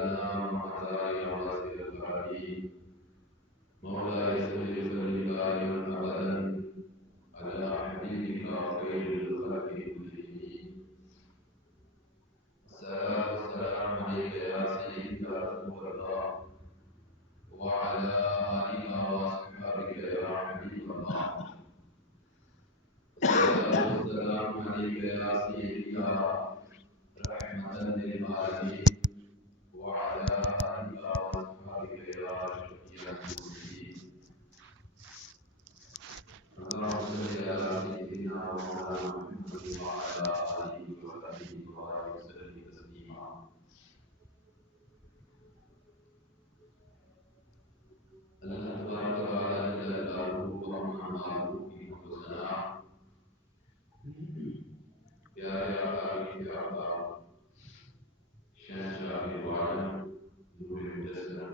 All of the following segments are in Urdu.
لنا ومزايا واسع الكرم مولاي صل وسلم دائما ابدا على حبيبك خير الخلق كلهم. الصلاة والسلام عليك يا سيدي يا رسول الله وعلى آلك وأصحابك يا حبيب الله. الصلاة والسلام عليك يا سيدي يا رحمة للعالمين وعلى آلك وأصحابك يا شفيع المسلمين. اللهم صل على سيدنا ومولانا محمد وعلى آله وصحبه وبارك وسلم تسليما. اللہ تبارک و تعالی جل جلالہ و رحمہ معروف کی حسنا پیارے آقا کی پیارا شہنشاہ عالم نور مجسم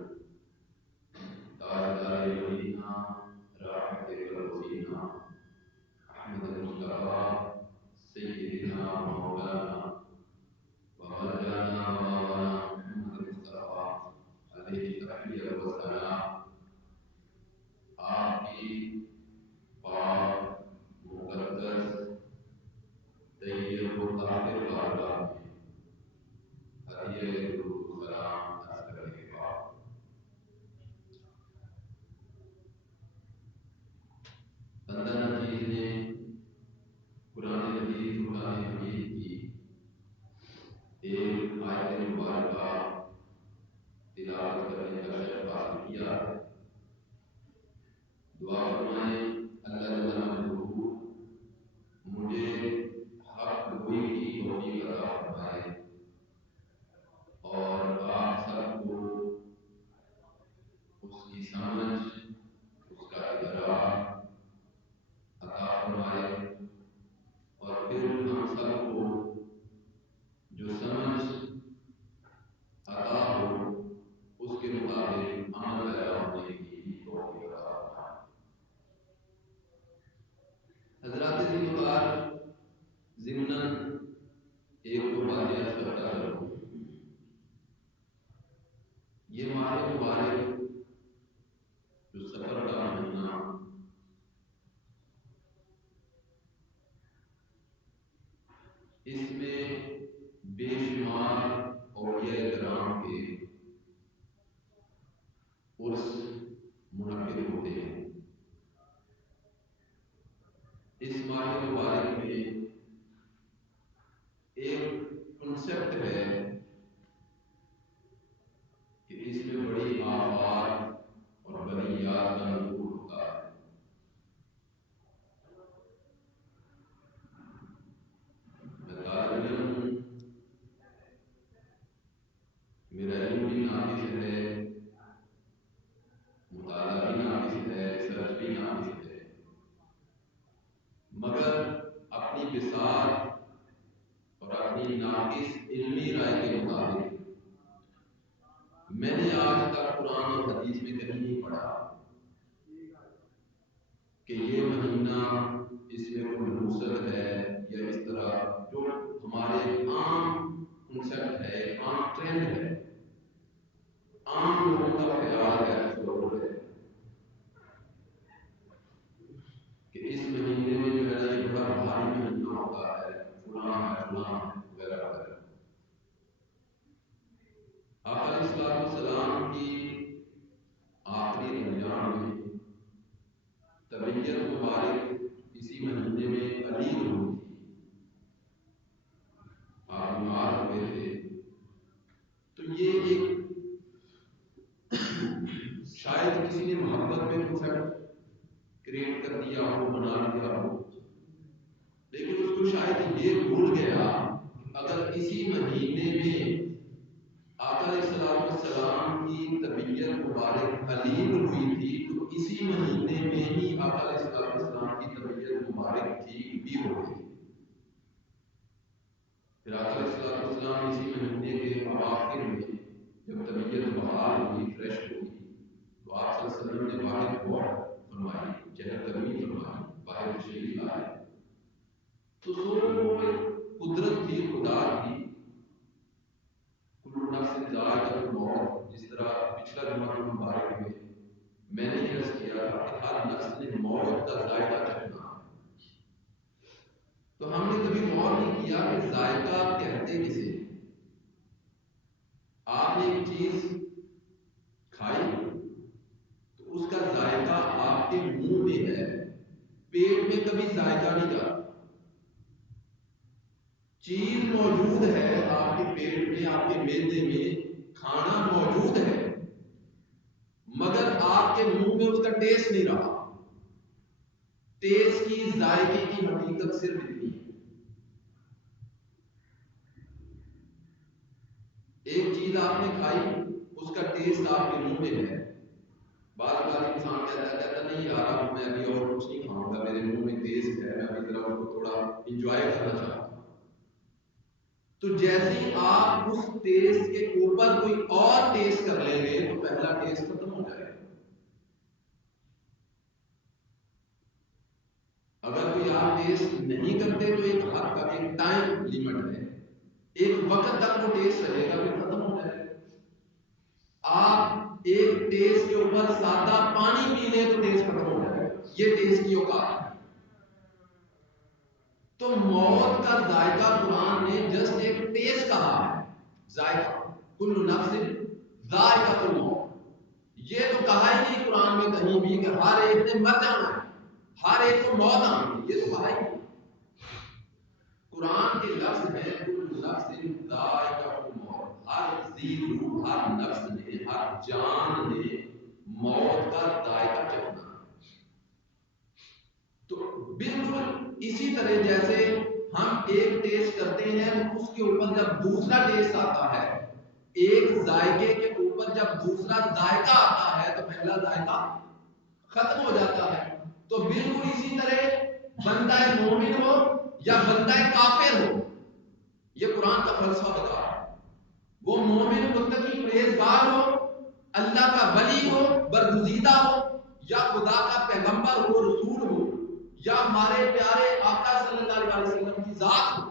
تاجدار مدینہ راحت الوسینہ احمد مصطفیٰ سیدنا مولانا ومولانا مولانا محمد مصطفیٰ علیہ تحیہ وسلام آپ کی پاک مقدس طیب و طاہر بارگاہ میں ہدیہ درود و سلام عرض کرنے کے بعد بندہ نچیز نے قرآن مجید کی ایک آیت مبارکہ تلاوت کرنے کا شرف حاصل کیا ہے. دعا فرمائیں اللہ جل جلالہ مجھے حق گوئی کی توفیق عطا فرمائے اور آپ سب کو اس کی سمجھ اس کا ادراک عطا فرمائے اور پھر ہم سب کو جو سمجھ عطا ہو اس کے مطابق عمل پیرا ہونے کی توفیق عطا فرمائے. حضرات ذمہ ضمناً ایک دو باتیں عرض کرتا چلوں. یہ ماہ مبارک جو سفر کا مہینہ اس میں بے شمار اولیاء کرام کے عرس منعقد ہوتے ہیں. اس ماہ مبارک میں ایک کنسپٹ ہے کہ اس میں بڑی آفات اور بڑی یاد کا نزول ہوتا ہے. میں طالب علم ہوں، میرا علم بھی ناقص ہے، مطالعہ بھی ناقص ہے، ریسرچ بھی ناقص ہے، مگر اپنی بساط اور اپنی ناقص علمی رائے کے مطابق میں نے آج تک قرآن اور حدیث میں کہیں نہیں پڑھا کہ یہ مہینہ اس میں کوئی نصرت ہے یا اس طرح جو ہمارے عام کنسپٹ ہے، عام ٹرینڈ ہے، عام لوگوں کا خیال ہے، تصور ہے کہ اس مہینے میں جو ہے نا یہ بڑا بھاری مہینہ ہوتا ہے، فلاں ہے فلاں وغیرہ وغیرہ. آقا علیہ الصلوۃ والسلام کی آخری رمضان میں طبیعت مبارک اسی مہینے میں علیم ہوئی تھی. آپ بیمار ہوئے تھے تو یہ ایک شاید کسی نے محبت میں کنسپٹ کریٹ کر دیا ہو، بنا دیا ہو، لیکن اس کو شاید یہ بھول گیا کہ اگر اسی مہینے میں آقا علیہ الصلوۃ والسلام کی طبیعت مبارک علیم ہوئی تھی تو اسی مہینے میں ہی آقا علیہ الصلوۃ والسلام کی طبیعت مبارک ٹھیک بھی ہو گئی. پھر آقا علیہ الصلوۃ والسلام اسی مہینے کے اواخر میں جب طبیعت بحال ہوئی، فریش ہوئی، تو آپ صلی اللہ علیہ وسلم نے باہر غور فرمائی، چہل قدمی فرمائی، باہر تشریف لائے. تو وہ ایک قدرت تھی، خدا تھی. کل نفس ذائقۃ الموت میں نے یہ عرض کیا کہ ہر نفس نے موت کا ذائقہ چکھنا، تو ہم نے کبھی غور نہیں کیا کہ ذائقہ کہتے کسے؟ آپ نے ایک چیز کھائی تو اس کا ذائقہ آپ کے منہ میں ہے، پیٹ میں کبھی ذائقہ نہیں جاتا۔ چیز موجود ہے آپ کے پیٹ میں، آپ کے معدے میں کھانا موجود ہے، مگر آپ کے منہ میں اس کا ٹیسٹ نہیں رہا۔ ٹیسٹ کی، ذائقے کی حقیقت صرف اتنی ہے، ایک چیز آپ نے کھائی، اس کا ٹیسٹ آپ کے منہ میں ہے۔ بعض بار انسان کہتا نہیں یار میں ابھی اور کچھ نہیں کھاؤں گا، میرے منہ میں ٹیسٹ ہے، میں ابھی ذرا اس کو تھوڑا انجوائے کرنا چاہتا ہوں۔ تو جیسے ہی آپ اس ٹیسٹ کے اوپر کوئی اور ٹیسٹ کر لیں گے تو پہلا ٹیسٹ ختم ہو جائے گا۔ اگر کوئی آپ ٹیسٹ نہیں کرتے تو ایک حد کا ایک ٹائم لیمٹ ہے، ایک وقت تک وہ ٹیسٹ رہے گا پھر ختم ہو جائے گا۔ آپ ایک ٹیسٹ کے اوپر سادہ پانی پی لیں تو ٹیسٹ ختم ہو جائے گا، یہ ٹیسٹ کی اوقات ہے۔ تو موت کا ذائقہ قرآن نے جسٹ ایک ٹیسٹ کہا ہے، ذائقہ، کل نفس ذائقۃ الموت، یہ تو کہا ہی نہیں قرآن میں کہیں بھی کہ ہر ایک نے مر جانا ہے، ہر ایک کو موت آنی ہے، یہ تو کہا ہی نہیں۔ قرآن کے لفظ ہے کل نفس ذائقۃ الموت، ہر ذی روح، ہر نفس نے، ہر جان نے موت کا ذائقہ چکھنا۔ تو بالکل اسی طرح جیسے ہم ایک ٹیسٹ کرتے ہیں تو اس کے اوپر جب دوسرا ٹیسٹ آتا ہے، ایک ذائقے کے اوپر جب دوسرا ذائقہ آتا ہے تو پہلا ذائقہ ختم ہو جاتا ہے۔ تو بالکل اسی طرح بندہ مومن ہو یا بندہ کافر ہو، یہ قرآن کا فلسفہ بتا رہا ہے۔ وہ مومن متقی پرہیزگار ہو، اللہ کا ولی ہو، برگزیدہ ہو، یا خدا کا پیغمبر ہو، رسول ہو، یا ہمارے پیارے آقا صلی اللہ علیہ وسلم کی ذات ہو،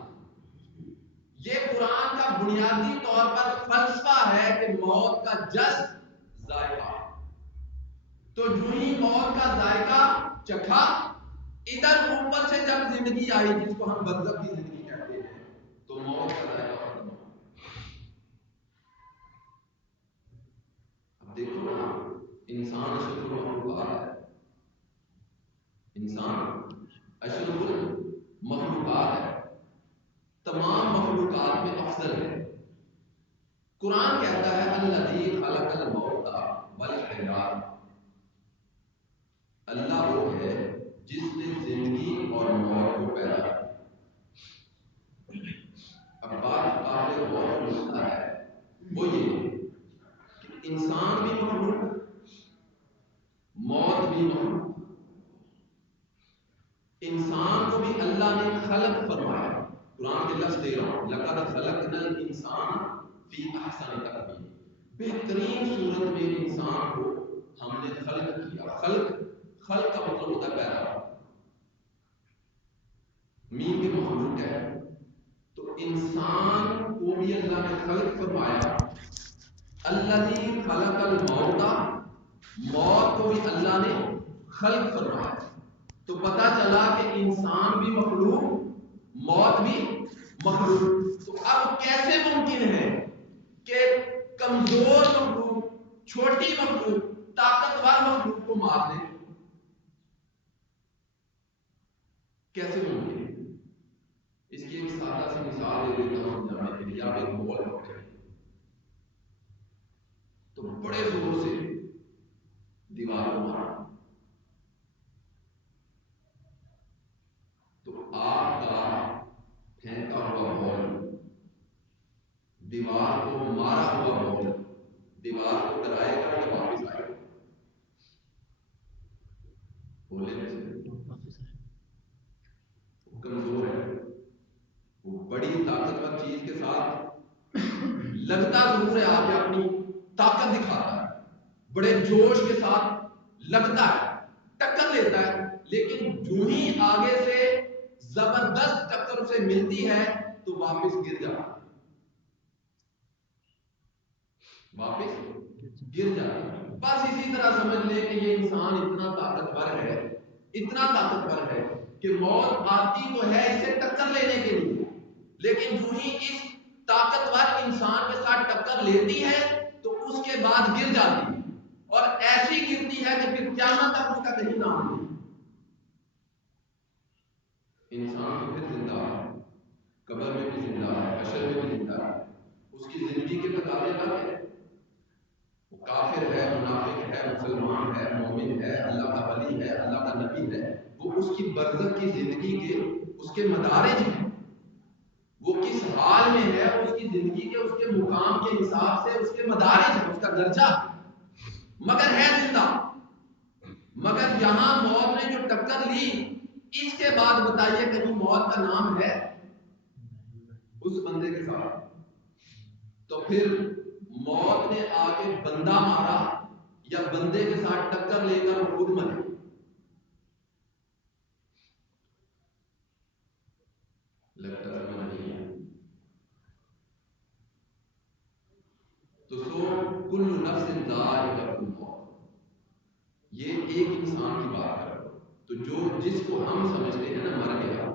یہ قرآن کا بنیادی طور پر فلسفہ ہے کہ موت کا جسٹ ذائقہ۔ تو جو ہی موت کا ذائقہ چکھا، ادھر اوپر سے جب زندگی آئی جس کو ہم برزخ کی زندگی کہتے ہیں، تو موت کا ذائقہ ختم ہو۔ اب دیکھو نا، انسان اشرف المخلوقات ہے، انسان اشرف المخلوقات ہے، تمام مخلوقات میں افضل ہے۔ قرآن کہتا ہے الذی خلق الموت والحیات، اللہ وہ ہے جس نے زندگی اور موت کو پیدا کیا۔ اب بات قابل غور نقطہ ہے، وہ یہ کہ انسان بھی مخلوق، موت بھی مخلوق۔ انسان کو بھی اللہ نے خلق فرمایا، قرآن کے لفظ دے رہا ہوں، لقد خلقنا الانسان فی احسن تقویم، بہترین صورت میں انسان کو ہم نے خلق کیا۔ خلق کا مطلب ہوتا ہے پیدا، مین کے مخلوق ہے، تو انسان کو بھی اللہ نے خلق فرمایا۔ الذی خلق الموت، موت کو بھی اللہ نے خلق فرمایا۔ تو پتہ چلا کہ انسان بھی مخلوق، موت بھی مخلوق۔ تو اب کیسے ممکن ہے کہ کمزور مخلوق، چھوٹی مخلوق، طاقتور مخلوق کو مار دے؟ کیسے ممکن ہے؟ اس کی ایک سادہ سی مثال دے دیتا ہوں سمجھانے کے لیے۔ آپ ایک بال پکڑیں تو بڑے زور سے دیوار کو مارا، تو آپ کا پھینکا ہوا بال دیوار کو مارا ہوا بال دیوار کو کرائے گا یا واپس آئے گا؟ بولے وہ کمزور ہے، وہ بڑی طاقتور چیز کے ساتھ لگتا ضرور ہے، آپ اپنی طاقت دکھاتا ہے، بڑے جوش کے ساتھ لگتا ہے، ٹکر لیتا ہے، لیکن جو ہی آگے سے زبردست ٹکر اسے ملتی ہے تو واپس گر جاتا ہے۔ واپس گر جاتا ہے۔ بس اسی طرح سمجھ لیں کہ یہ انسان اتنا طاقتور ہے، اتنا طاقتور ہے کہ موت آتی تو ہے اسے ٹکر لینے کے لیے، لیکن جو ہی اس طاقتور انسان کے ساتھ ٹکر لیتی ہے تو اس کے بعد گر جاتی ہے، اور ایسی گرتی ہے کہ پھر قیامت تک اس کا کہیں نام نہیں۔ انسان تو پھر زندہ ہے، قبر میں بھی زندہ ہے، حشر میں بھی زندہ ہے، اس کی زندگی کے تقاضے الگ ہے۔ وہ کافر ہے، منافق ہے، مسلمان ہے، مومن ہے، اللہ کا ولی ہے، اللہ کا نبی ہے، وہ اس کی برزخ کی زندگی کے اس کے مدارج ہیں، وہ کس حال میں ہے، اس کی زندگی کے اس کے مقام کے حساب سے اس کے مدارج ہے، اس کا درجہ، مگر ہے زندہ۔ مگر یہاں موت نے جو ٹکر لی، اس کے بعد بتائیے کہیں موت کا نام ہے اس بندے کے ساتھ؟ تو پھر موت نے آگے بندہ مارا یا بندے کے ساتھ ٹکر لے کر وہ خود مرے؟ لگتا سمجھ نہیں ہے۔ تو کل نفس ذائقۃ الموت، یہ ایک انسان کی بات کر رہا، تو جو جس کو ہم سمجھتے ہیں نا مر گیا،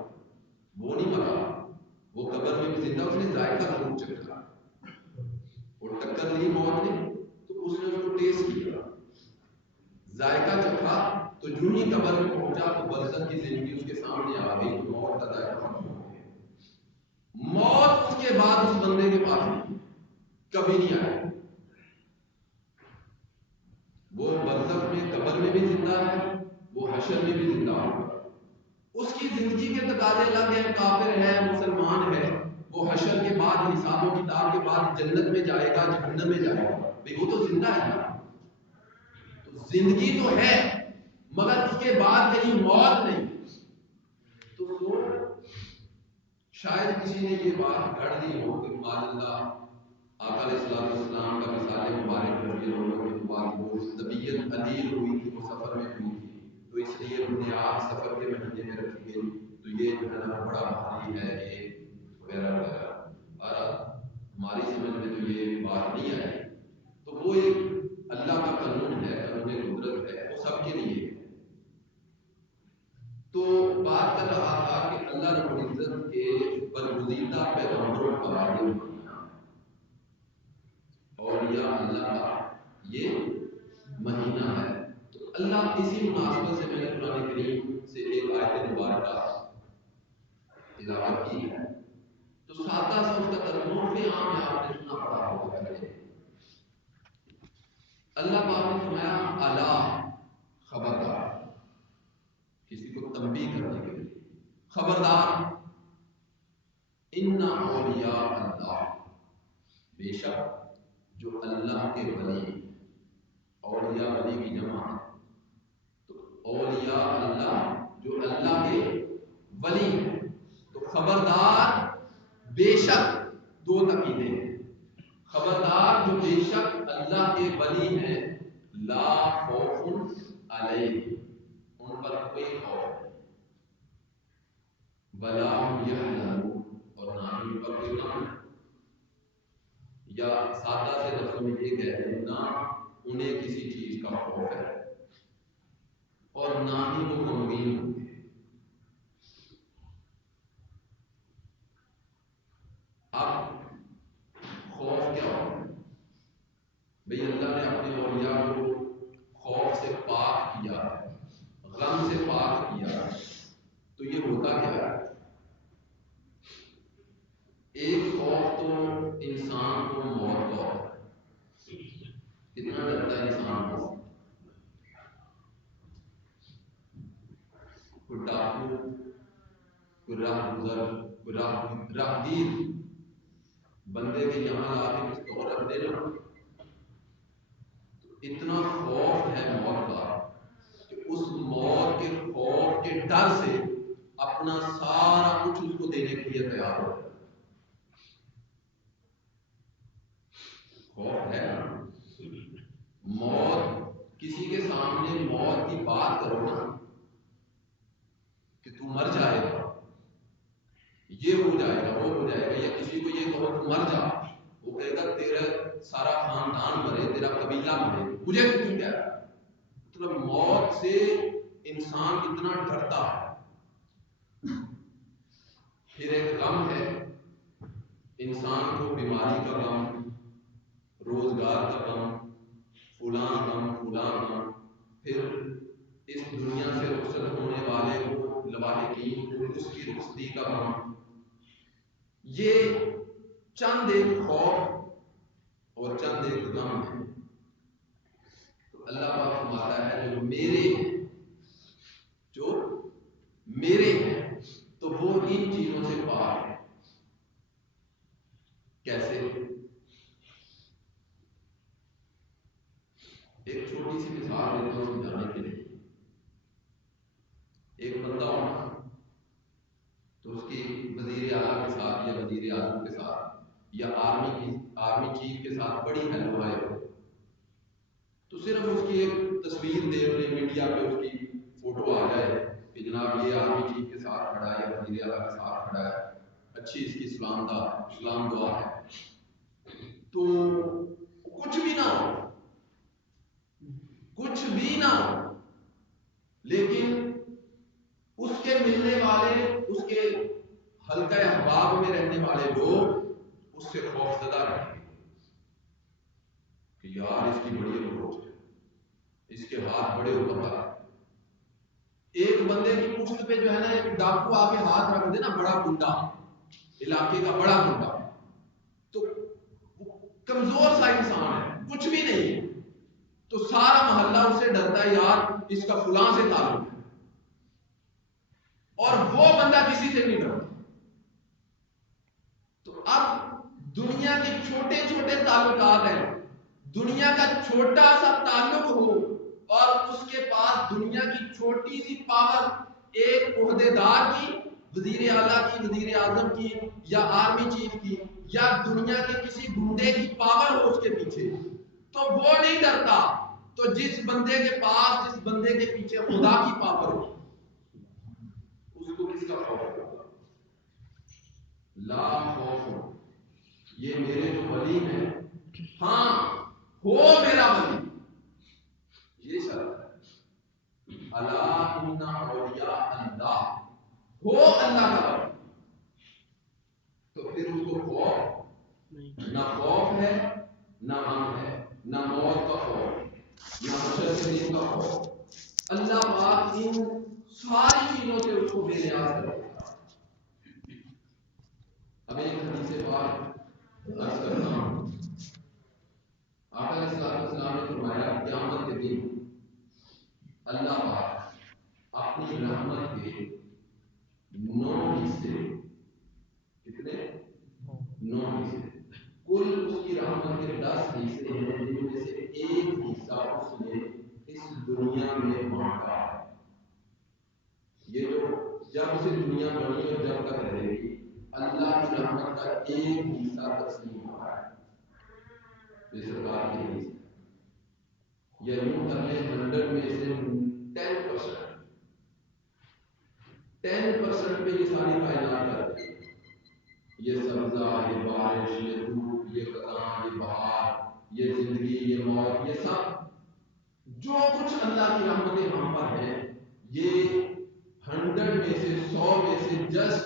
وہ نہیں مرا، وہ قبر میں بھی زندہ، اس نے ذائقہ ضرور چکھا، اور ٹکر لی موت نے تو اس نے اس کو ٹیسٹ کیا، ذائقہ چکھا، تو جو ہی قبر میں پہنچا تو برزخ کی زندگی اس کے سامنے آ گئی، تو موت کا ذائقہ ختم ہو گیا۔ موت اس کے بعد اس بندے کے پاس نہیں، کبھی نہیں آیا۔ وہ برزخ میں قبر میں بھی زندہ ہے، وہ حشر میں بھی زندہ ہوگا۔ اس کی زندگی کے تقاضے الگ ہیں، کافر ہے، مسلمان ہے، وہ حشر کے بعد حساب و کتاب کے بعد جنت میں جائے گا، جہنم میں جائے گا، بھئی وہ تو زندہ ہے نا، تو زندگی تو ہے مگر اس کے بعد کہیں موت نہیں۔ تو شاید کسی نے یہ بات گھڑ دی ہو کہ معاذ اللہ آقا علیہ السلام کا مثال مبارک رضی اللہ عنہ کے بعد وہ طبیعت علیل ہوئی تھی، وہ سفر میں ہوئی تھی، تو اس لیے بنیاد سفر کے مہینے میں رکھی گئی، تو یہ جو ہے نا بڑا بھاری ہے یہ وغیرہ وغیرہ، اور ہماری سمجھ میں تو یہ بات نہیں آئی۔ تو وہ ایک اللہ کا قانون ہے، قانون قدرت ہے، وہ سب کے لیے ہے۔ تو بات کر رہا تھا کہ اللہ رب العزت کے برگزیدہ پیغمبروں کا یہ اولیاء اللہ کا یہ مہینہ ہے، تو اللہ اسی مناسبت سے میں نے قرآن کریم سے ایک آیت مبارکہ تلاوت کی ہے، تو سادہ سا اس کا ترجمہ بھی عام ہے، آپ نے سنا پڑھا ہوگا پہلے۔ اللہ پاک نے فرمایا الا، خبردار، کسی کو تنبیہ کرنے کے لیے، خبردار، ان اولیاء اللہ، بے شک جو اللہ کے ولی، اولیاء ولی کی جمع ہے، تو اولیاء اللہ جو اللہ کے ولی ہیں، تو خبردار، بے شک، دو تقیدیں ہیں، خبردار جو بے شک اللہ کے ولی ہیں، لا خوف علیہم، ان پر کوئی خوف نہیں، ولا هم یحزنون، اور نہ ہی ان پر کوئی غم ہے، یا سادہ سے لفظوں میں یہ کہہ دیں، نہ انہیں کسی چیز کا خوف ہے اور نہ ہی وہ غمگین ہوں گے۔ اب خوف کیا ہوتا ہے؟ بھئی اللہ نے اپنے اولیاء کو خوف سے پاک کیا ہے، غم سے پاک کیا ہے، تو یہ ہوتا کیا ہے؟ ایک خوف تو انسان کو موت کا ہوتا ہے، کتنا ڈرتا ہے انسان کو، کوئی ڈاکو، کوئی راہ گزر، کوئی راہگیر بندے کے یہاں لا کے پستول رکھ دے نا، تو اتنا خوف ہے موت کا کہ اس موت کے خوف کے ڈر سے اپنا سارا کچھ اس کو دینے کے لیے تیار ہو جائے۔ خوف ہے نا، موت، کسی کے سامنے موت کی بات کرو نا کہ تو مر جائے گا، یہ ہو جائے گا، وہ ہو جائے گا، یا کسی کو یہ کہو تو مر جا، وہ کہے گا تیرا سارا خاندان مرے، تیرا قبیلہ مرے، مجھے تو کیوں کہہ رہا ہے؟ مطلب موت سے انسان اتنا ڈرتا ہے۔ پھر ایک غم ہے انسان کو، بیماری کا غم، روزگار کا غم، فلاں غم فلاں غم، پھر اس دنیا سے رخصت ہونے والے کو، لواحقین کو، اس کی رخصتی کا غم۔ یہ چند ایک خوف اور چند ایک غم ہے۔ تو اللہ پاک فرماتا ہے جو میرے ہیں، جو میرے ہیں تو وہ ان چیزوں سے پاک ہے۔ کیسے؟ ایک چھوٹی سی مثال دیتا ہوں سمجھانے کے لیے۔ ایک بندہ ہونا تو اس کی وزیر اعلیٰ کے ساتھ یا وزیر اعظم کے ساتھ یا آرمی چیف کے ساتھ بڑی ہیلو ہائی ہو، تو صرف اس کی ایک تصویر دیکھ لیں، میڈیا پہ اس کی فوٹو آ جائے کہ جناب یہ آرمی چیف کے ساتھ کھڑا ہے یا وزیر اعلیٰ کے ساتھ کھڑا ہے، اچھی اس کی اسلام دعا ہے، تو کچھ بھی نہ ہو، کچھ بھی نہ ہو، لیکن اس کے ملنے والے، اس کے حلقہ احباب میں رہنے والے لوگ اس سے خوف زدہ رہیں گے کہ یار اس کی بڑی اپروچ ہے، اس کے ہاتھ بڑے اوپر آ۔ ایک بندے کی پشت پہ جو ہے نا ایک ڈاکو آ کے ہاتھ رکھ دے نا، بڑا گنڈا، علاقے کا بڑا گنڈا، تو وہ کمزور سا انسان ہے، کچھ بھی نہیں ہے، تو سارا محلہ اس سے ڈرتا ہے، یار اس کا فلاں سے تعلق ہے، اور وہ بندہ کسی سے نہیں ڈرتا۔ تو اب دنیا کے چھوٹے چھوٹے تعلقات ہیں، دنیا کا چھوٹا سا تعلق ہو اور اس کے پاس دنیا کی چھوٹی سی پاور، ایک عہدے دار کی، وزیر اعلیٰ کی، وزیر اعظم کی یا آرمی چیف کی، یا دنیا کے کسی گنڈے کی پاور ہو اس کے پیچھے، تو وہ نہیں ڈرتا۔ تو جس بندے کے پاس، جس بندے کے پیچھے خدا کی پاور ہو، اس کو کس کا خوف ہوگا؟ لا خوف، یہ میرے جو ولی ہیں، ہاں ہو میرا ولی، یہ شرط ہے۔ الا ان اولیاء اللہ، ہو اللہ کا ولی، تو پھر اس کو خوف، نہ خوف ہے، نہ غم ہے، نہ موت کا خوف، نہ حشر کے دن کا خوف۔ اللہ پاک ان ساری چیزوں سے اس کو بے نیاز کر دیتا۔ اب ایک حدیث پاک عرض کرتا ہوں، آقا علیہ السلام نے فرمایا قیامت کے دن اللہ پاک اپنی رحمت کے 9 حصے، کتنے؟ 9 حصے، کل اس کی رحمت کے 10 حصے ہیں، جن میں سے ایک حصہ اس نے اس دنیا میں بانٹا ہے۔ یہ جو جب سے دنیا بنی اور جب تک رہے گی، اللہ کی رحمت کا ایک حصہ تقسیم ہو رہا ہے، یہ سرکار کی حصہ، یا یوں کر لیں 100 میں سے 10% پہ یہ ساری کائنات کرتی ہے، یہ سبزہ، یہ بارش، یہ دھوپ، یہ خزاں، یہ بہار، یہ زندگی، یہ موت، یہ سب جو کچھ اللہ کی رحمتیں ہم پر ہیں، یہ 100 میں سے 100 میں سے جسٹ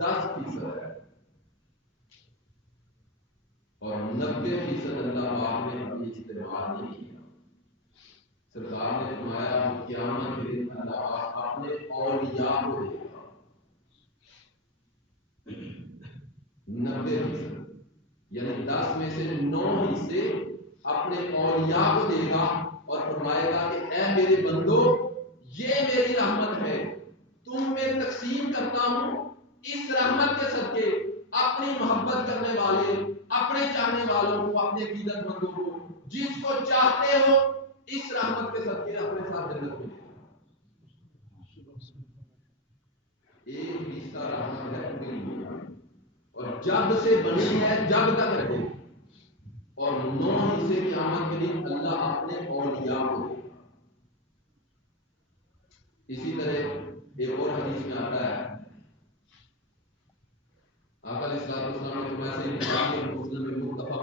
10% ہے، اور 90% اللہ پاک نے ابھی استعمال نہیں کیا۔ سرکار نے فرمایا قیامت کے دن اللہ پاک اپنے اولیاء کو دے گا 90%، یعنی 10 میں سے 9 حصے اپنے اولیاء کو دے گا اور فرمائے گا کہ اے میرے بندو، یہ میری رحمت ہے، تم میں تقسیم کرتا ہوں اس رحمت کے صدقے اپنی محبت کرنے والے، اپنے چاہنے والوں کو، اپنے عقیدت مندوں کو، جس کو چاہتے ہو اس رحمت کے صدقے اپنے ساتھ جنت میں۔ ایک حصہ رحمت ہے پوری دنیا میں، اور جب سے بنی ہے جب تک رہے، اور 9 حصے قیامت کے دن اللہ اپنے اولیاء کو دے گا۔ اسی طرح ایک اور حدیث میں آتا ہے، آقا علیہ السلام نے فرمایا، صحیح بخاری اور مسلم میں متفق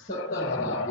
70,000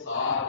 7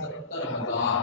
70,000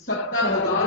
70,000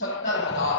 70,000,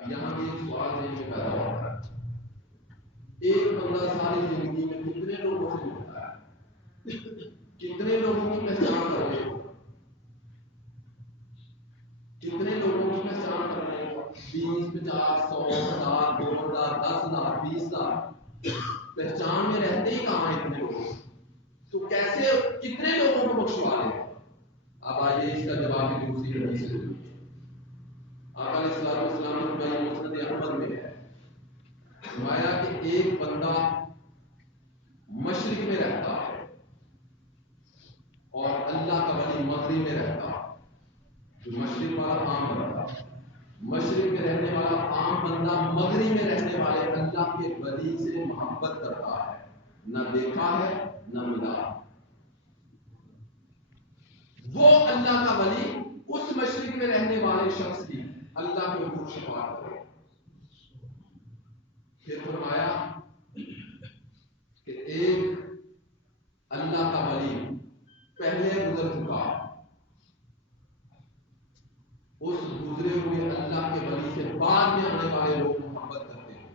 اب یہاں بھی ایک سوال ذہن میں پیدا ہوتا ہے، ایک بندہ ساری زندگی میں کتنے لوگوں سے ملتا ہے، کتنے لوگوں کی پہچان کر رہے ہو، کتنے لوگوں کی پہچان کر رہے ہو، 20 50 100 1000 2000 10,000 20,000 پہچان میں رہتے ہی کہاں اتنے لوگ، تو کیسے کتنے لوگوں کو بخشوا لے گا؟ اب آئیے اس کا جواب بھی دوسری حدیث سے سنیے۔ آقا علیہ الصلوۃ والسلام نے فرمایا، مسند احمد میں ہے، فرمایا کہ ایک بندہ مشرق میں رہتا ہے اور اللہ کا ولی مغرب میں رہتا ہے۔ جو مشرق والا عام بندہ، مشرق میں رہنے والا عام بندہ مغرب میں رہنے والے اللہ کے ولی سے محبت کرتا ہے، نہ دیکھا ہے نہ ملا۔ وہ اللہ کا ولی اس مشرق میں رہنے والے شخص کی اللہ کے حضور شفاعت کرے۔ پھر فرمایا کہ ایک اللہ کا ولی پہلے گزر چکا، اس گزرے ہوئے اللہ کے ولی سے بعد میں آنے والے لوگ محبت کرتے ہیں،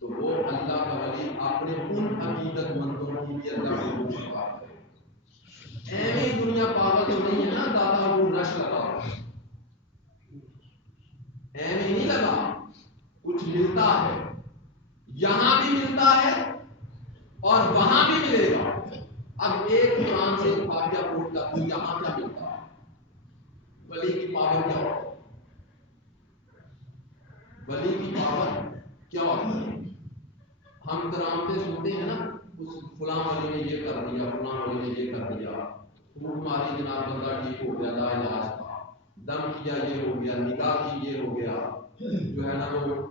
تو وہ اللہ کا ولی اپنے ان عقیدت مندوں کی بھی اللہ کے حضور شفاعت کرے۔ ایویں دنیا پاگل تو نہیں ہے نا، دادا وہ رش لگا، ایویں نہیں لگا، کچھ ملتا ہے، یہاں بھی ملتا ہے اور وہاں بھی ملے گا۔ اب ایک قرآن سے فاتحہ پڑھتا تو یہاں کیا ملتا ہے؟ ولی کی پاور کیا ہوتی ہے؟ ولی کی پاور کیا ہوتی ہے؟ ہم کرامتیں سنتے ہیں نا، اس فلاں ولی نے یہ کر دیا، فلاں ولی نے یہ کر دیا، پھوٹ ماری جناب بندہ ٹھیک ہو گیا، لا علاج تھا، دم کیا یہ ہو گیا، نگاہ کی یہ ہو گیا، جو ہے نا وہ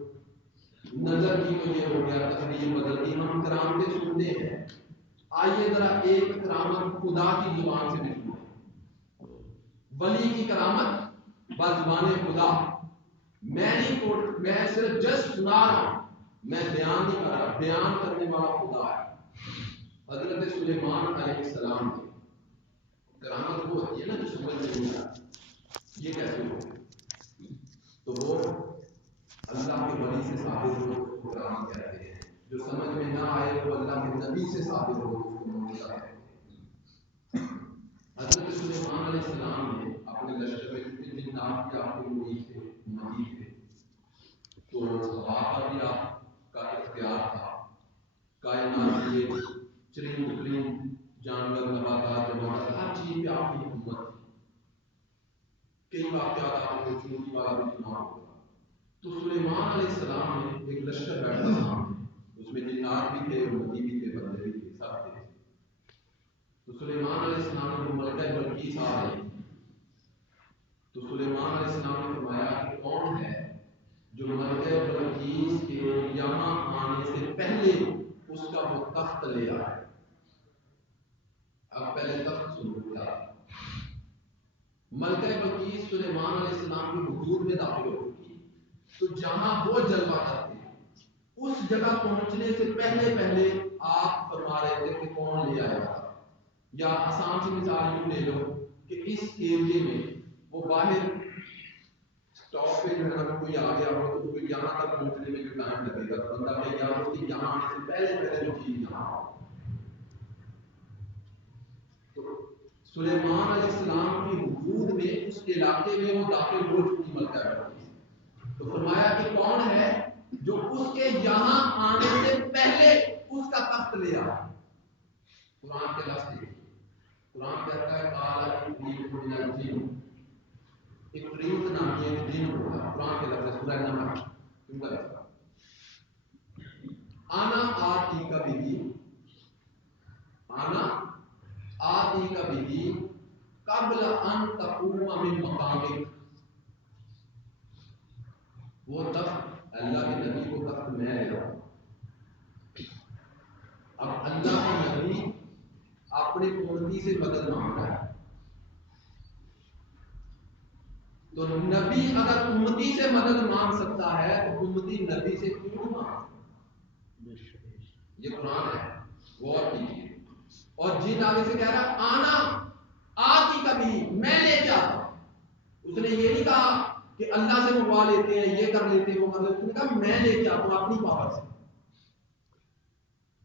نظر کی تو یہ ہو گیا، تقدیر بدل گئی۔ ہم کرامتیں سنتے ہیں، آئیے ذرا ایک کرامت خدا کی زبان سے بھی سنیں، ولی کی کرامت بزبان خدا۔ میں صرف جسٹ سنا رہا ہوں، میں بیان نہیں کر رہا، بیان کرنے والا خدا ہے۔ حضرت سلیمان علیہ السلام کی کرامت وہ ہوتی ہے نا جو سمجھ نہیں آتی یہ کیسے ہو، تو وہ اللہ کے ولی سے ثابت ہو تو کرامت کہتے ہیں، جو سمجھ میں نہ آئے وہ اللہ کے نبی سے ثابت ہو تو اس کو معجزہ کہتے ہیں۔ حضرت سلیمان علیہ السلام نے اپنے لشکر میں کتنے جنات کے آپ کو مریض تھے، مریض تھے، تو ہوا پر بھی آپ کا اختیار تھا، کائنات کے چرند پرند جانور نباتات جماعت ہر چیز پہ آپ کی حکومت تھی۔ کئی واقعات آپ نے چونٹی والا بھی سنا ہوگا۔ تو سلیمان علیہ السلام نے ایک لشکر بیٹھا تھا، اس میں جنات بھی تھے، امتی بھی تھے، بندے بھی تھے، سب تھے۔ تو سلیمان علیہ السلام نے ملکہ بلقیس آ رہی، تو سلیمان علیہ السلام نے فرمایا کہ کون ہے جو ملکہ بلقیس کے یہاں آنے سے پہلے اس کا وہ تخت لے آئے۔ اب پہلے تخت سنو کیا، ملکہ بلقیس سلیمان علیہ السلام کی حضور میں داخل ہو چکی، تو جہاں وہ جلوہ کرتے ہیں اس جگہ پہنچنے سے پہلے آپ فرما رہے تھے کہ کون لے آئے گا، یا آسان سی مثال یوں لے لو کہ اس ایریے میں وہ باہر اسٹاپ پہ جو ہے نا کوئی آ گیا ہو تو اس کو یہاں تک پہنچنے میں جو ٹائم لگے گا، تو بندہ کہ یار اس کی یہاں آنے سے پہلے وہ چیز یہاں ہو۔ تو سلیمان علیہ السلام کی حدود میں اس علاقے میں وہ داخل ہو چکی ملکہ بلقیس، تو فرمایا کہ کون ہے جو اس کے یہاں آنے سے پہلے اس کا تخت لے آیا۔ قرآن کے لفظ دیکھیے، قرآن کہتا ہے قال عفریت من الجن، عفریت نامی ایک جن ہوگا، قرآن کے لفظ سورہ نمل کیوں کا لفظ آنا آتی کا بھی، آنا آتی کا بھی قبل ان تقوم من مقامک، وہ تخت اللہ کے نبی کو تخت میں لے رہا ہوں۔ اب اللہ کے نبی اپنی امتی سے مدد مانگ رہا ہے، تو نبی اگر امتی سے مدد مانگ سکتا ہے تو امتی نبی سے کیوں مانگ؟ یہ قرآن ہے، غور کیجیے۔ اور جن آگے سے کہہ رہا آنا آتی کبھی میں لے کے آتا ہوں، اس نے یہ نہیں کہا کہ اللہ سے منگوا لیتے ہیں، یہ کر لیتے ہیں، وہ کر لیتے ہیں. اس نے کہا میں لے کے آتا ہوں اپنی پاور سے.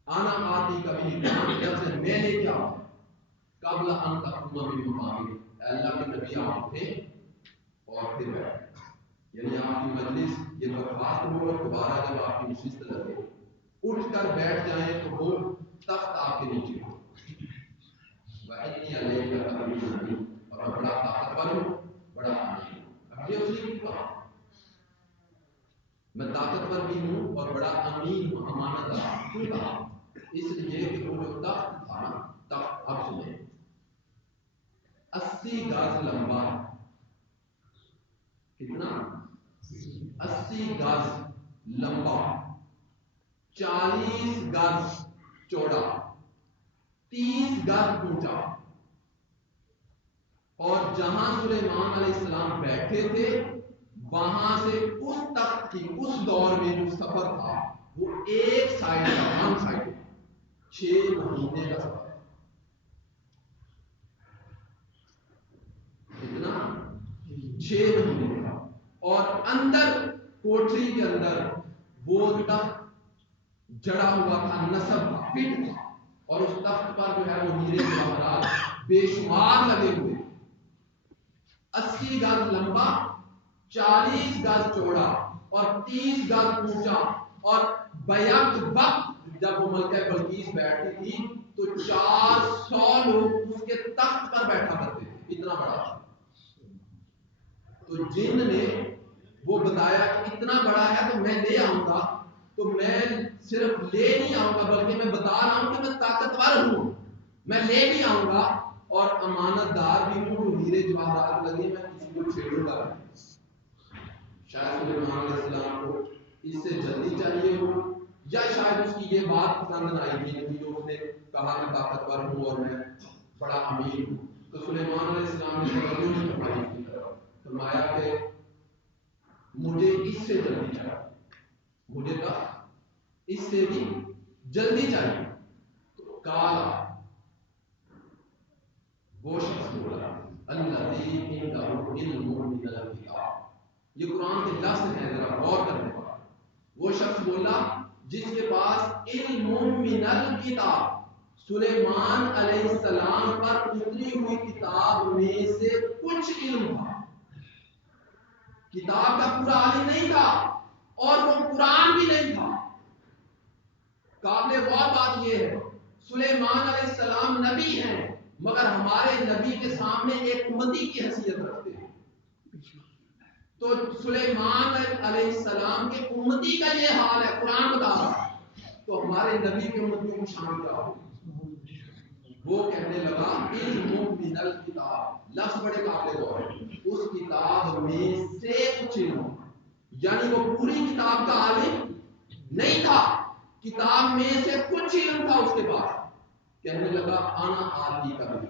آنا آتی کبھی میں لے کے آؤں قبل ان تقوم من مقامک. اللہ کے نبی آپ اٹھے اور پھر بیٹھے، یعنی آپ کی مجلس یہ برخاست ہو اور دوبارہ جب آپ کی نشست لگے اٹھ کر بیٹھ جائیں تو وہ تخت آپ کے نیچے ہو. وَإِنِّي عَلَيْكَ قَوِيٌّ، اور میں بڑا طاقتور ہوں، بڑا امین ہوں. اب یہ اس لیے کہا میں طاقتور بھی ہوں اور بڑا امین ہوں، امانت دار. کیوں کہا؟ اس لیے کہ وہ جو تخت تھا نا، تخت اب سنیں 80 گز لمبا، کتنا؟ 80 گز لمبا، 40 گز چوڑا، 30 گز اونچا. اور جہاں سلیمان علیہ السلام بیٹھے تھے وہاں سے اس تخت کی اس دور میں جو سفر تھا وہ ایک سائڈ کا، ون سائڈ 6 مہینے کا سفر. کتنا؟ 6 مہینے کا. اور اندر کوٹری کے اندر وہ تخت جڑا ہوا تھا، نصب تھا، فٹ تھا، اور اس تخت پر جو ہے وہ ہیرے جواہرات بے شمار لگے ہوئے. 80 گز لمبا، 40 گز چوڑا اور 30 گز اونچا. اور بیک وقت جب وہ ملکہ بلقیس بیٹھتی تھی تو 400 لوگ اس کے تخت پر بیٹھا کرتے تھے، اتنا بڑا تھا. تو جن نے وہ بتایا کہ اتنا بڑا ہے تو میں لے آؤں گا، تو میں صرف لے نہیں آؤں گا بلکہ میں بتا رہا ہوں کہ میں طاقتور ہوں، میں لے بھی آؤں گا اور امانت دار بھی ہوں. جو ہیرے جواہرات لگے میں کسی کو چھیڑوں گا. شاید سلیمان علیہ السلام کو اس سے جلدی چاہیے ہو، یا شاید اس کی یہ بات پسند نہ آئی تھی جو اس نے کہا میں طاقتور ہوں اور میں بڑا امیر ہوں. تو سلیمان علیہ السلام نے توجہ نہیں فرمائی اس کی طرف، فرمایا کہ مجھے اس سے جلدی چاہیے، مجھے کہا اس سے بھی جلدی چاہیے. تو کالا وہ شخص بولا الذی عنده علم من الکتاب. یہ قرآن کے لفظ ہیں، ذرا غور کرنے کا. وہ شخص بولا جس کے پاس علم من الکتاب، سلیمان علیہ السلام پر اتری ہوئی کتاب میں سے کچھ علم تھا. کتاب کا پورا عالم نہیں تھا اور وہ قرآن بھی نہیں تھا. قابل غور بات یہ ہے سلیمان علیہ السلام نبی ہیں مگر ہمارے نبی کے سامنے ایک امتی کی حیثیت رکھتے ہیں. تو سلیمان علیہ السلام کے امتی کا یہ حال ہے، قرآن بتا رہا ہے، تو ہمارے نبی کے امتیوں کو شان کیا ہو. وہ کہنے لگا علم من الکتاب، لفظ بڑے قابل غور ہے، اس کتاب میں سے کچھ علم، یعنی وہ پوری کتاب کا عالم نہیں تھا، کتاب میں سے کچھ علم تھا اس کے پاس. کہنے لگا انا آتی کا بھی.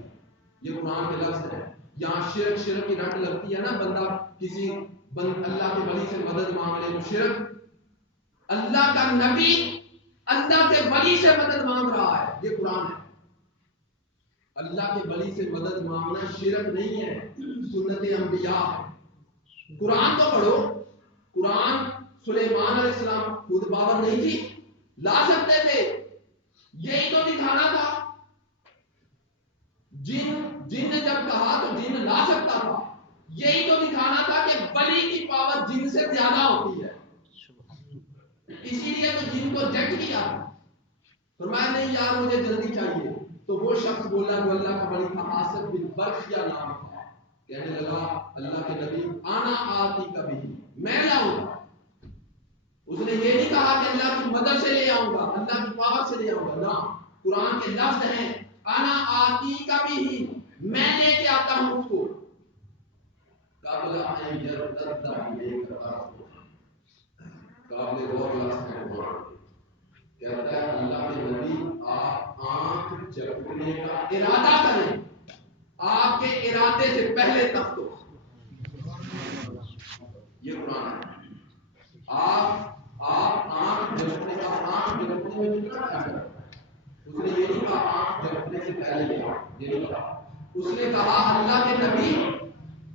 یہ قرآن کے لفظ ہے. یہاں شرک کی رٹ لگتی ہے نا، بندہ کسی اللہ کے ولی سے مدد مانگ لے تو شرک. اللہ کا نبی اللہ کے ولی سے مدد مانگ رہا ہے، یہ قرآن ہے. اللہ کے ولی سے مدد مانگنا شرک نہیں ہے، سنت انبیاء ہے. قرآن تو پڑھو. قرآن سلیمان علیہ السلام خود باور نہیں تھی، لا سکتے تھے، یہی تو دکھانا تھا. جن نے جب کہا تو جن لا سکتا تھا، یہی تو دکھانا تھا کہ ولی کی پاور جن سے زیادہ ہوتی ہے. اسی لیے تو جن کو جج کیا، فرمایا نہیں یار مجھے جلدی چاہیے. تو وہ شخص بولا جو اللہ کا ولی تھا، آصف بن برخیہ نام تھا، کہنے لگا اللہ کے نبی آنا آتی کبھی، میں لاؤں گا. اس نے یہ نہیں کہا کہ اللہ کی مدد سے لے آؤں گا، اللہ کی پاور سے لے آؤں گا، نہ. قرآن کے لفظ ہیں انا آتی کبھی، میں لے کے آتا ہوں اس کو. قابل ان یرتد الیک طرفک، قابل غور لفظ ہے. کہتا ہے اللہ کے نبی آپ آنکھ جھپکنے کا ارادہ کریں، آپ کے ارادے سے پہلے تخت ہو. یہ قرآن ہے. آپ آنکھ جھپکنے کا، آنکھ جھپکنے میں کتنا ٹائم لگتا ہے. اس نے یہ نہیں کہا آنکھ جھپکنے سے پہلے، یہ نہیں کہا. اس نے کہا اللہ کے نبی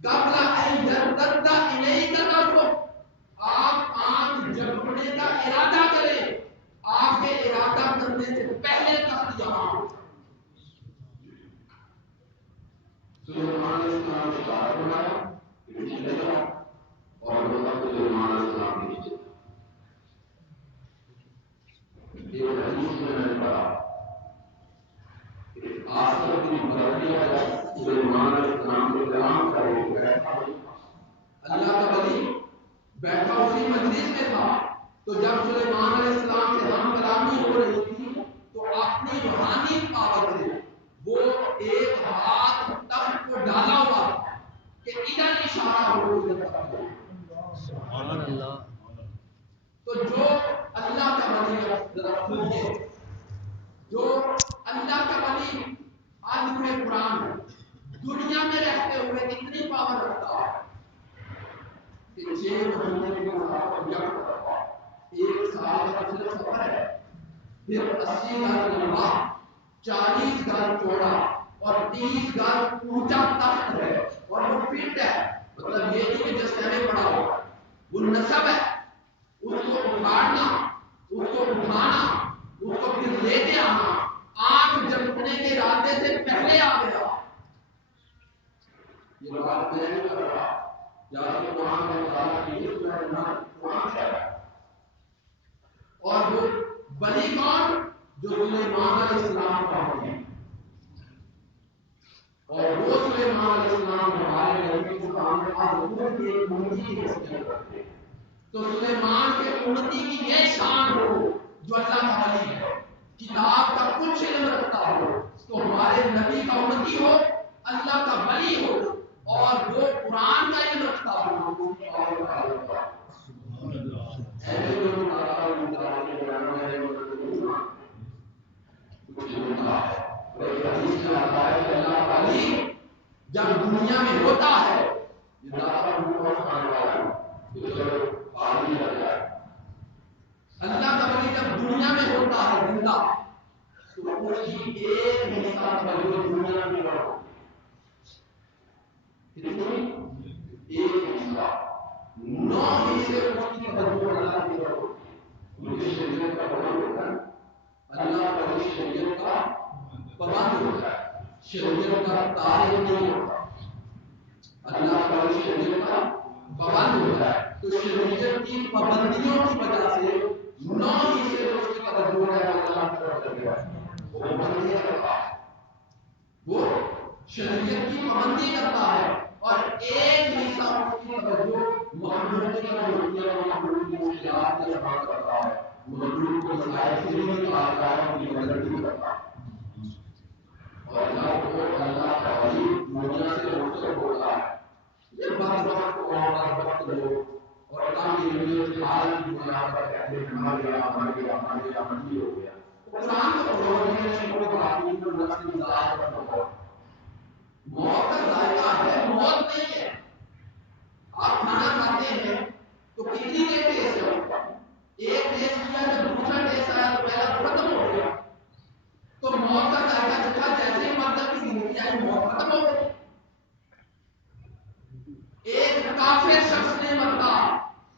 قبل ان يرتد الیک طرفک، آپ آنکھ جھپکنے کا ارادہ کریں، آپ کے ارادہ کرنے سے پہلے تخت یہاں ہو۔ سلیمان علیہ السلام نے کار بنایا، پیچھے لگا اور بندہ سلیمان علیہ السلام کے پیچھے۔ ایک حدیث میں نے پڑھا کہ آصف بن برقیہ جب سلیمان علیہ السلام کے کلام کا ایک بیٹھا، اللہ کا ولی بیٹھا اسی مجلس میں تھا، تو جب سلیمان علیہ السلام سے ہم کلامی ہو رہی تھی تو اپنی روحانی پاور سے وہ ایک ہاتھ تخت کو ڈالا ہوا تھا کہ ادھر اشارہ ہو سبحان اللہ۔ تو جو اللہ کا ولی ہے، جو اللہ کا ولی عالم قرآن دنیا میں رہتے ہوئے اتنی پاور رکھتا ہے کہ 6 مہینے کے مسافر یکطرفہ، 1 سال کا صرف سفر ہے، پھر 80 گز لمبا، 40 گز چوڑا اور 30 گز اونچا تخت ہے، اور وہ فٹ ہے، مطلب یہ نہیں کہ جس نے پڑا ہو، وہ نصب ہے، اس کو اٹھانا، اس کو اٹھانا، اس کو پھر لے کے آنا، آنکھ جھپکنے کے ارادے سے پہلے آ گیا۔ یہ بات میں نہیں کر رہا، جیسے قرآن میں تعالیٰ کی قرآن ہے، اور وہ ولی کون؟ جو سلیمان علیہ السلام کا ولی ہے، اور وہ سلیمان علیہ السلام ہمارے نبی کے سامنے حضور کی ایک امتی کی حیثیت رکھتے ہیں۔ تو سلیمان کے امتی کی یہ شان ہو جو اللہ کا ولی ہے، کتاب کا کچھ علم رکھتا ہو، تو ہمارے نبی کا امتی ہو، اللہ کا ولی ہو، اور وہ قرآن کا علم رکھتا ہو، ایسے لوگ جب دنیا میں ہوتا ہے، اللہ کا ولی جب دنیا میں ہوتا ہے زندہ، تو اس کی ایک حصہ توجہ دنیا میں بڑھو، ایک حصہ 9 حصے اس کی توجہ اللہ کی طرف ہوتی ہے۔ کیونکہ شریعت کا پابند ہوتا ہے، اللہ کا ولی شریعت کا پابند ہوتا ہے، شریعت کا طالب نہیں ہوتا، اللہ کا ولی شریعت کا پابند ہوتا ہے۔ تو شریعت کی پابندیوں کی وجہ سے 9 حصے اس کی توجہ ہے اللہ کی طرف چلی جائے، وہ پابندی کرتا ہے، وہ شریعت کی پابندی کرتا ہے، اور ایک حصہ اس کی توجہ مخلوق کی طرف ہوتی ہے، مخلوق کی مشکلات کا سماعت کرتا ہے، مخلوق کو مسائل سے بھی نکالتا ہے، ان کی مدد بھی کرتا ہے۔ اور جب وہ اللہ کا ولی دنیا سے رخصت ہوتا ہے، یہ بدبخت قوم بدبخت لوگ اور تعمیری حال کی بنا پر کہتے ہیں ہماری ہو گیا۔ قرآن کو پڑھنے میں شروع کراتی کو نفس ذات پر ہو، موت کا ذائقہ ہے، موت نہیں ہے۔ آپ کھانا کھاتے ہیں تو کتنی دیر ٹیسٹ ہے؟ ایک ٹیسٹ کیا جب دوسرا ٹیسٹ آیا تو پہلا ختم ہو گیا۔ تو موت کا ذائقہ چکھا، جیسے ہی مردہ کی زندگی آئی موت ختم ہو گئی۔ ایک کافر شخص نہیں مرتا،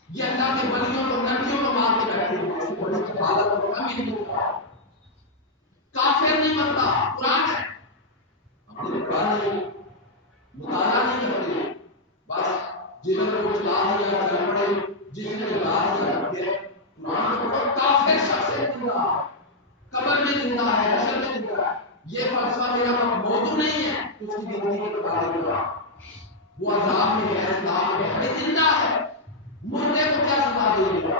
یہ اللہ کے ولیوں کو نبیوں کو مار کے بیٹھے ہیں، حالت کو کمی نہیں ہوتا، کافر نہیں مرتا، قرآن ہے، ہم نے قرآن نہیں مطالعہ نہیں کرتے، بس جنہوں کو چلا دیا چل پڑے، جس نے لا دیا کہ قرآن کو کافر شخص ہے زندہ، قبر میں زندہ ہے، حشر میں زندہ ہے، یہ فلسفہ میرا موضوع نہیں ہے، اس کی زندگی کے مطابق ہوگا، وہ عذاب میں ہے، عذاب میں ہے، زندہ ہے، مردے کو کیا سزا دے گا؟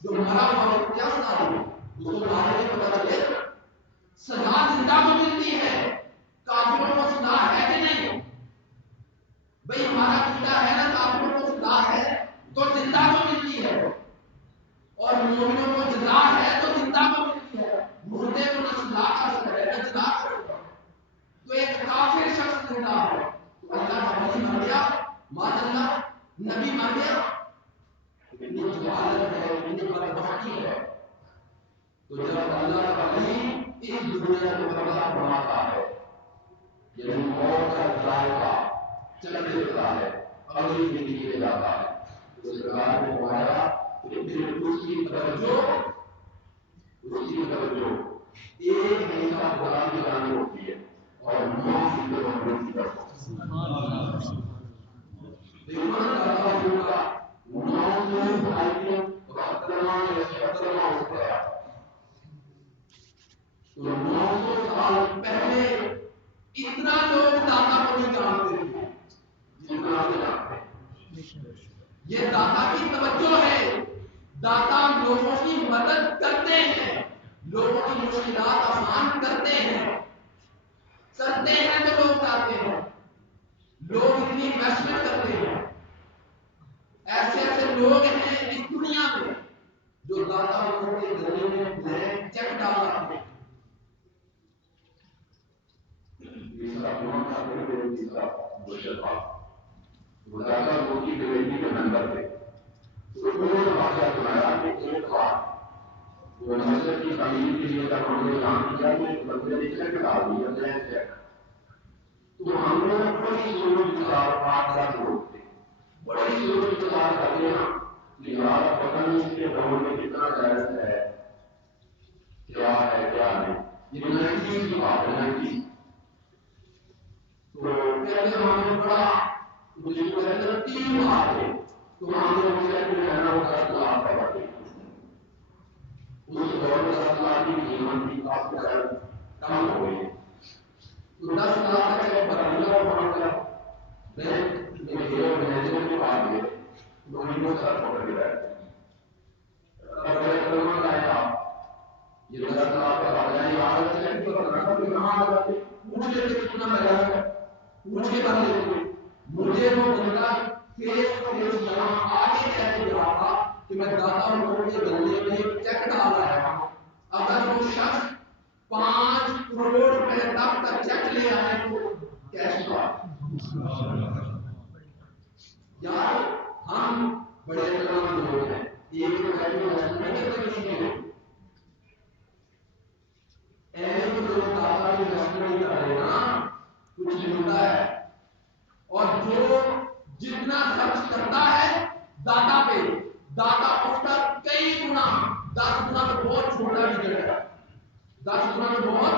جو مرا ہوا کو کیا سزا دے گا؟ اس کو مارنے کے پتہ چلے سزا زندہ کو ملتی ہے، کافروں کو سزا ہے کہ نہیں؟ بھئی ہمارا قیدہ ہے نا، کافروں کو سزا ہے تو زندہ کو ملتی ہے، اور مومنوں کو جزا ہے تو زندہ کو ملتی ہے، مردے کو نہ سزا کا اثر ہے نہ جزا کا اثر ہے۔ تو ایک کافر شخص زندہ ہے، تو اللہ کا ولی مر گیا، معاذ اللہ نبی مر گیا، اتنی جہالت ہے، اتنی بدبختی ہے۔ تو جب اللہ کا ولی اس دنیا سے بدبخت بناتا ہے، یعنی موت کا ذائقہ چل دیتا ہے اگلی زندگی میں جاتا ہے. تو سرکار نے فرمایا کہ پھر اس کی توجہ ایک ہمیشہ خدا کی جانب ہوتی ہے اور 9 سیدھے محمد کی طرف. دیکھو نا داتا ہوگا 9 بھائیوں اور 17واں ہو گیا. تو 900 سال پہلے اتنا لوگ داتا کو نہیں جانتے تھے جتنا آج جانتے ہیں. یہ داتا کی توجہ ہے. داتا لوگوں کی مدد کرتے ہیں, لوگوں کی مشکلات آسان کرتے ہیں تو لوگ جاتے ہیں. لوگ اتنی محنت کرتے ہیں. ایسے لوگ ہیں اس دنیا میں جو داتا لوگوں کے گلے میں بلینک چیک ڈال رہے ہیں. داتا لوگوں کی کمیٹی کے ممبر تھے. انہوں نے واقعہ سنایا کہ ایک بار وہ مسجد کی تعمیر کے لیے جب ہم نے کام کیا تو ایک بندے نے چیک ڈال دیا بلینک چیک. تو ہم نے بڑی سوچ وچار 8-10 لوگ تھے, بڑی سوچ وچار کرتے ہیں کہ یار پتہ نہیں اس کے دور میں کتنا جائز ہے کیا نہیں. یہ 90s کی بات ہے 90s. تو پہلے ہم نے بڑا مجھے کہتے ہیں 3 بار ہے تو ہم نے مجھے اپنے رہنا ہوگا 10 لاکھ کا بڑھے. اس دور میں 10 لاکھ کی قیمت بھی کافی کم ہو گئی ہے. تو 10 لاکھ کا چیک بھرنا پڑتا ہے. میرے مینیجر کے پاس گئے تو انہوں نے سر پکڑ کے بیٹھ بڑے کلمہ لایا یہ 10 لاکھ کا بھرنا ہے یہاں سے چیک بھرنا تو کہاں آ جاتے پوچھ لیتے کتنا بیلنس ہے پوچھ کے بھر لیتے. مجھے وہ بندہ فیس یہاں آگے کہتے جا رہا کہ میں داتا لوگوں کے گلے میں چیک ڈال رہا ہوں. اگر وہ شخص 5 کروڑ روپے تک کا چیک لے آئے تو کیش بات. یار ہم بڑے کلام لوگ ہیں. ایک روپے میں کسی کے ایسے لوگ داتا کی انویسٹمنٹ کر رہے ہیں نا کچھ ملتا ہے. اور جو جتنا خرچ کرتا ہے داتا پہ داتا اس کا کئی گنا 10 گنا تو بہت چھوٹا ٹکٹ ہے. 10 گنا تو بہت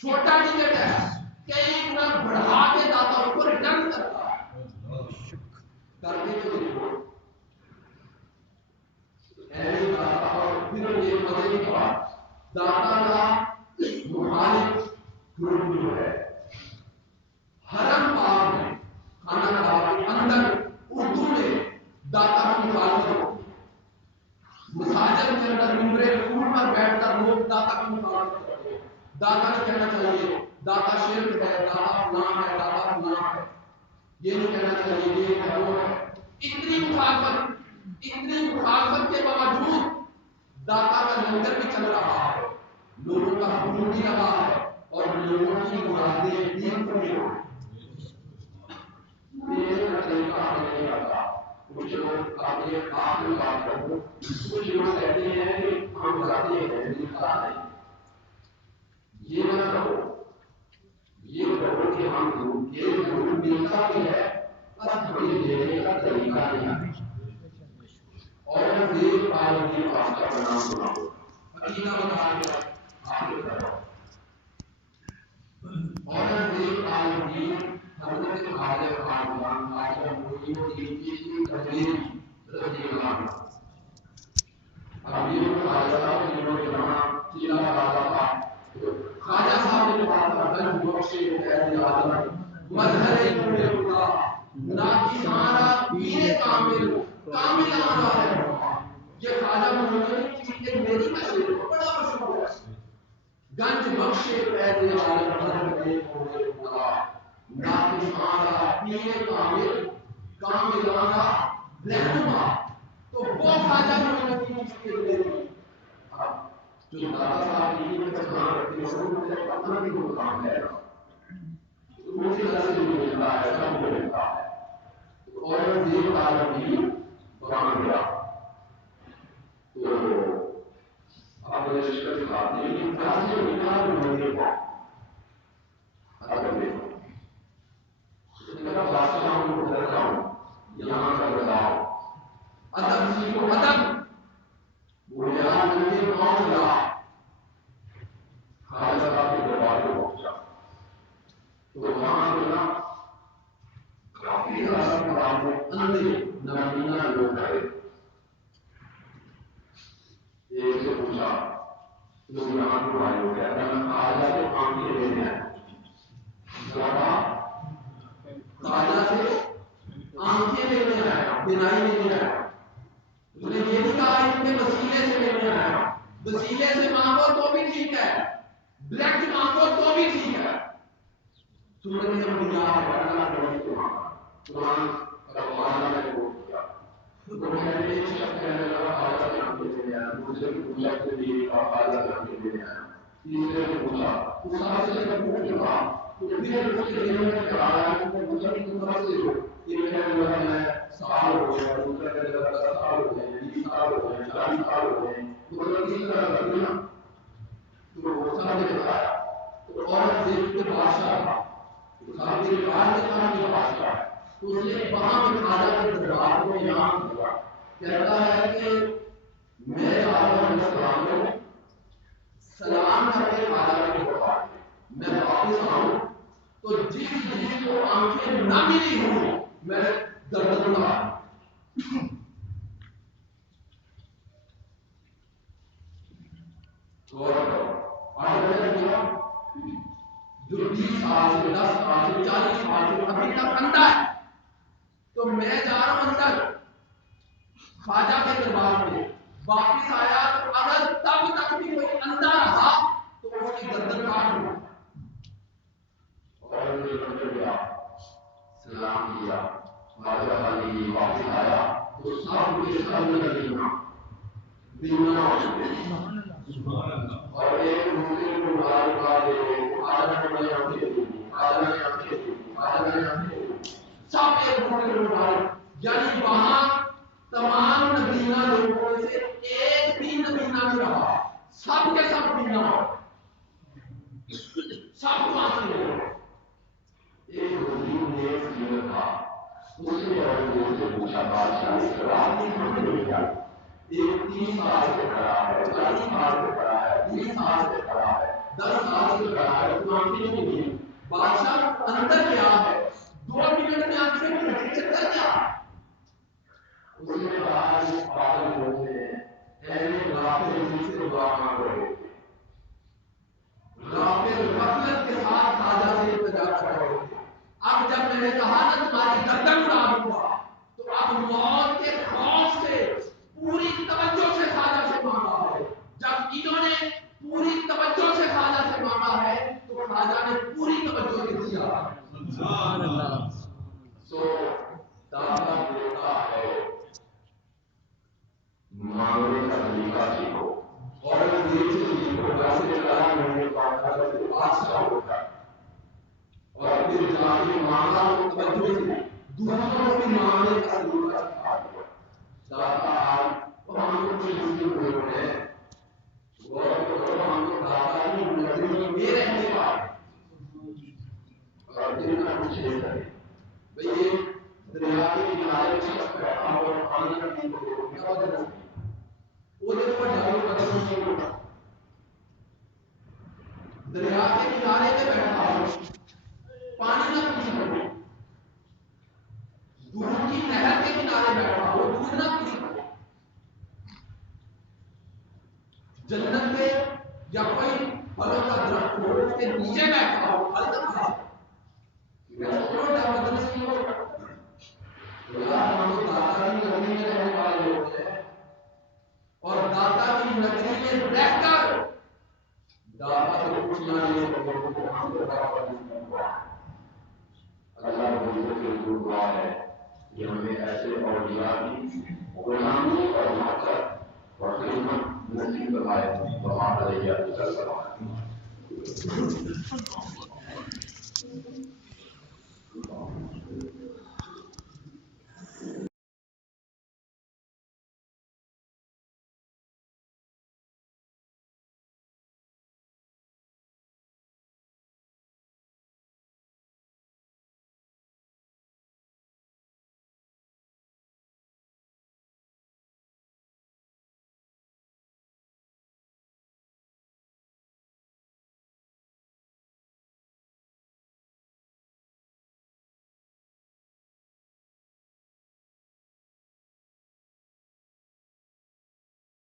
چھوٹا ٹکٹ ہے. کئی گنا بڑھا کے داتا اس کو ریٹرن کرتا ہے. کر کے تو دیکھو ایسے داتا. اور پھر یہ مزے کی بات داتا کا مخالف گروپ جو ہے حرم پاک میں خانہ کعبہ کے اندر اردو میں داتا کی مخالفت ہوتی ہے. مساجد کے اندر منبر رسول پر بیٹھ کر لوگ داتا کی مخالفت کرتے ہیں. داتا نہیں کہنا چاہیے داتا شرک ہے, داتا فلاں ہے, داتا فلاں ہے. یہ نہیں کہنا چاہیے یہ ہے وہ ہے. اتنی مخالفت کے باوجود داتا کا لنگر بھی چل رہا ہے, لوگوں کا خون بھی لگا ہے اور لوگوں کی مرادیں بھی پوری ہو رہی. میرے طریقہ ہمیں نہیں آتا. کچھ لوگ آگے آخری بات کرو کچھ لوگ کہتے ہیں کہ ہم جاتے ہیں ملتا نہیں. یہ نہ کرو, یہ کرو کہ ہم یہ ضرور ملتا بھی ہے بس ہمیں دینے کا طریقہ نہیں آتا. اور یہ پاؤں کی پاس کا نام سناؤ عقیدہ بتا دیا آخر کرو. اور یہ عالمگیر حضرت خواجہ خاجان خواجہ معین الدین چشتی تبریزی رضی اللہ عنہ. اب یہ خواجہ صاحب جنہوں نے نام چلا ڈالا تھا خواجہ صاحب نے کہا تھا گنج بخش فیض عالم مظہر نور خدا ناچارہ پیر کامل کامل آنا ہے. یہ خواجہ معین چشتی میری کا شعر بڑا مشہور ہے. گنج بخش فیض عالم مظہر نور خدا ناچارہ پیر کامل کاملانہ رہنما. تو وہ خواجہ معین چشتی میری جو دادا صاحب کی پہچان رکھتے ہیں وہ مجھے پتہ نہیں وہ کام ہے مجھے نصیب ملتا ہے سب کو ملتا ہے. اور یہ عالمگیر بان گیا تو آپ نے شکر کی بات نہیں کہ کاسی نکال مندر کو اگر دیکھو میرا بادشاہ ایک سے پوچھا تم یہاں کیوں آئے ہو؟ کہتا میں خواجہ سے آنکھیں لینے آیا خواجہ سے آنکھیں لینے آیا، بینائی لینے آیا. اس نے یہ نہیں کہا اتنے وسیلے سے لینے آیا. وسیلے سے مانگو تو بھی ٹھیک ہے، بلیک مانگو تو بھی ٹھیک ہے. سنت انبیاء ہے، اللہ کے رسول قرآن ربانہ نے بول دیا. تو میں نے ایک شخص کہنے لگا خواجہ سے آنکھیں لینے آیا، دوسرے نے پوچھا کہ یہ خواجہ سے آنکھیں لینے آیا، تیسرے نے پوچھا تو سب سے جب پوچھ لگا تو پھر اس کے دل میں خیال آیا کہ میں پوچھا کہ تم کب سے ہو؟ یہ کہنے لگا میں سال ہو گیا، دوسرا کہنے لگا 10 سال ہو گئے، 20 سال ہو گئے، 40 سال ہو گئے. مطلب اسی طرح کرتی نا تو وہ سب نے بتایا. تو عورت دیکھ کے بادشاہ تھا، صاحب کے بعد میں کہا کہ بادشاہ ہے، تو اس نے وہاں پہ خواجہ کے دربار میں اعلان کیا، کہتا ہے کہ میں جا رہا ہوں سلام کروں، سلام کر کے خواجہ کے دربار میں واپس آؤں تو جس کو آنکھیں نہ ملی ہوں میں گردن اڑا. جو 20 سال سے 10 سال سے 40 سال سے ابھی تک اندھا ہے، تو میں جا رہا ہوں اندر خواجہ کے دربار میں، واپس آیا تو اگر تب تک بھی کوئی اندھا رہا تو اس کی گردن کاٹ دوں. اور سلام کیا، خواجہ علی واپس آیا تو سب کے سب نے بینا اور ایک دوسرے کو مار دے خواجہ نے آنکھیں دی، خواجہ نے آنکھیں دی، خواجہ نے آنکھیں دی، سب ایک دوسرے کو مار. یعنی وہاں تمام نبینا لوگوں میں سے ایک بھی نبینا نہیں رہا، سب کے سب بینا، سب کو آنکھیں لے. ایک وزیر نے ایک سیرت تھا، اس نے اورنگزیب سے پوچھا بادشاہ اس رات کی کھانے میں کیا؟ ایک 30 سال سے کھڑا ہے، 40 سال سے کھڑا ہے، 20 سال سے کھڑا ہے، 10 سال سے کھڑا ہے، تو آنکھیں نہیں ملی. بادشاہ اندر کیا ہے 2 منٹ میں آنکھیں نہیں ملی، چکر کیا؟ اس نے کہا اس پاگل لوگ نے ایسے غافل جن سے دعا مانگ رہے تھے، غافل غفلت کے ساتھ خواجہ سے التجا کر رہے تھے. اب جب میں نے کہا نا تمہاری گردن اڑا دوں گا تو اب موت کے خوف سے پوری توجہ سے خواجہ سے مانگا ہے. جب انہوں نے پوری توجہ سے خواجہ سے مانگا ہے تو خواجہ نے پوری توجہ سے دیا. سبحان اللہ. سو دادا دیتا ہے، مانگنے کا طریقہ سیکھو اور دیر سے سیکھو. ویسے چلا نہیں پاتا تو بادشاہ ہوتا ہے اور پھر جا کے مانگا تو توجہ سے دوسروں کو مانگنے کا طریقہ سکھا دیا. دادا آج ہم کو کوئی مسلم لوگ ہیں اور ہم کو دادا کی نظر میں رہنے کا اور دن کا کچھ نہیں کرے. بھئی یہ دریا کے کنارے شخص بیٹھا ہو اور پانی کا پی کو کیا وجہ ہے؟ وہ دیکھو ڈالو بدل نہیں ہوتا. دریا کے کنارے پہ بیٹھا ہو پانی نہ پی سکو، دودھ کی نہر کے کنارے بیٹھا ہو دودھ نہ پی سکو. جنت میں یا کوئی پھلوں کا درخت ہو اس کے نیچے بیٹھا ہو پھل نہ کھا سکو. بدل سے نہیں ہوتا. یار ہم تو داتا کی نگری میں رہنے والے لوگ ہیں اور داتا کی نگری میں رہ کر داتا سے پوچھنا نہیں سکتے ہم کو برابر نہیں ہوا. اللہ رب کی دعا ہے کہ ہمیں ایسے اولیاء کی غلامی اور محبت اور خدمت نصیب فرمائے. وما علیہ السلام.